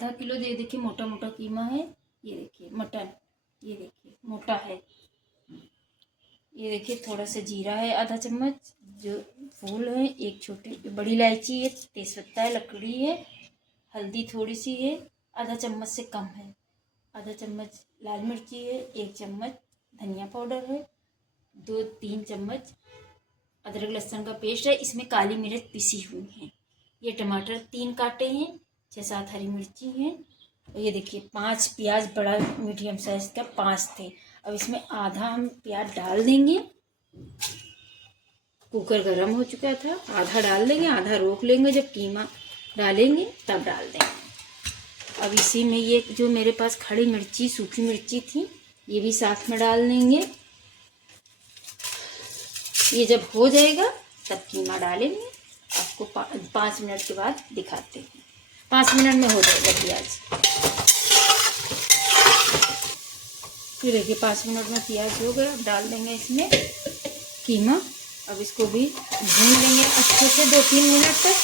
आधा किलो देखिए मोटा मोटा कीमा है। ये देखिए मटन, ये देखिए मोटा है। ये देखिए थोड़ा सा जीरा है आधा चम्मच, जो फूल है, एक छोटी बड़ी इलायची है, तेजपत्ता है, लकड़ी है, हल्दी थोड़ी सी है, आधा चम्मच से कम है, आधा चम्मच लाल मिर्ची है, 1 चम्मच धनिया पाउडर है, 2-3 चम्मच अदरक लहसुन का पेस्ट है। इसमें काली मिर्च पिसी हुई है। ये टमाटर 3 काटे हैं, 6-7 हरी मिर्ची हैं। और ये देखिए 5 प्याज, बड़ा मीडियम साइज का 5 थे। अब इसमें आधा हम प्याज डाल देंगे। कुकर गर्म हो चुका था, आधा डाल देंगे, आधा रोक लेंगे, जब कीमा डालेंगे तब डाल देंगे। अब इसी में ये जो मेरे पास खड़ी मिर्ची, सूखी मिर्ची थी, ये भी साथ में डाल देंगे। ये जब हो जाएगा तब कीमा डालेंगे। आपको 5 मिनट के बाद दिखाते हैं। 5 मिनट में हो जाएगा प्याज। ये देखिए 5 मिनट में प्याज हो गया। अब डाल देंगे इसमें कीमा। अब इसको भी भून लेंगे अच्छे से 2-3 मिनट तक।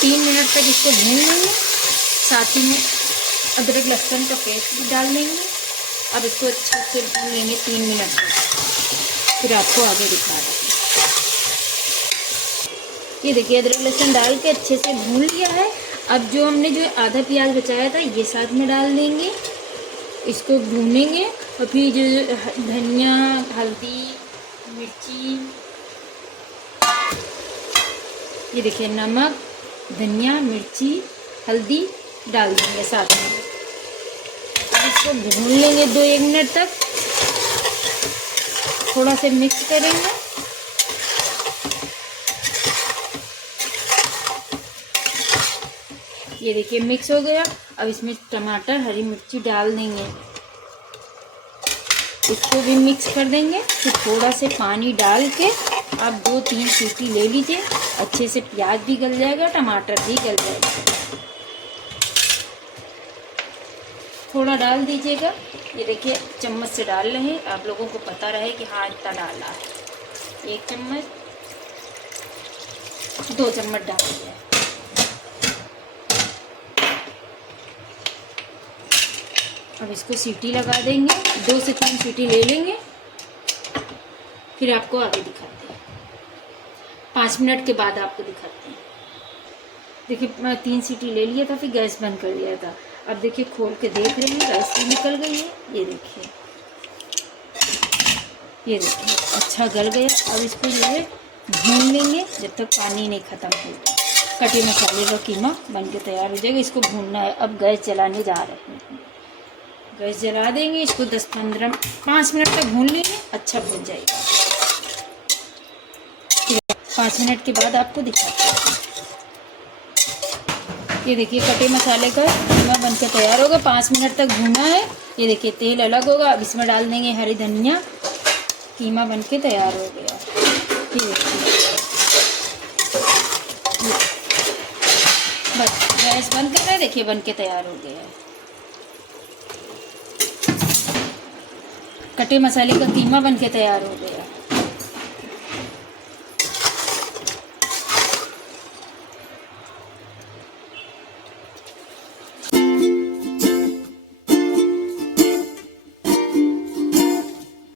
3 मिनट तक इसको भून लेंगे। साथ ही में अदरक लहसुन का पेस्ट भी डाल लेंगे। अब इसको अच्छे से भून लेंगे 3 मिनट तक, फिर आपको आगे दिखा रहे हैं। ये देखिए अदरक लहसुन डाल के अच्छे से भून लिया है। अब जो हमने जो आधा प्याज बचाया था ये साथ में डाल देंगे, इसको भूनेंगे। और फिर जो धनिया, हल्दी, मिर्ची, ये देखिए नमक, धनिया, मिर्ची, हल्दी डाल देंगे साथ में। अब इसको भून लेंगे 2-1 मिनट तक। थोड़ा से मिक्स करेंगे। ये देखिए मिक्स हो गया। अब इसमें टमाटर, हरी मिर्ची डाल देंगे, इसको भी मिक्स कर देंगे। फिर थोड़ा से पानी डाल के आप 2-3 सीटी ले लीजिए। अच्छे से प्याज भी गल जाएगा, टमाटर भी गल जाएगा। थोड़ा डाल दीजिएगा। ये देखिए चम्मच से डाल रहे हैं, आप लोगों को पता रहे कि हाँ इतना डालना है। 1 चम्मच, 2 चम्मच डाल दिया। अब इसको सीटी लगा देंगे, 2 से 3 सीटी ले लेंगे, फिर आपको आगे दिखाते हैं। 5 मिनट के बाद आपको दिखाते हैं। देखिए मैं 3 सीटी ले लिया था, फिर गैस बंद कर दिया था। अब देखिए खोल के देख रहे हैं, गैस से निकल गई है। ये देखिए, ये देखिए अच्छा गल गया। अब इसको जो है भून लेंगे जब तक पानी नहीं ख़त्म होगा। कटे मसाले का कीमा बन के तैयार हो जाएगा। इसको भूनना है। अब गैस जलाने जा रहे हैं। गैस जला देंगे। इसको 5 मिनट तक भून लेंगे, अच्छा भून जाएगा। 5 मिनट के बाद आपको दिखाते हैं। ये देखिए कटे मसाले का कीमा बनकर तैयार होगा। 5 मिनट तक भूना है। ये देखिए तेल अलग होगा। अब इसमें डाल देंगे हरी धनिया। कीमा बनके तैयार हो गया। ये देखिए बस गैस बंद कर रहे हैं। देखिए बनके तैयार हो गया है। कटे मसाले का कीमा बनके तैयार हो गया।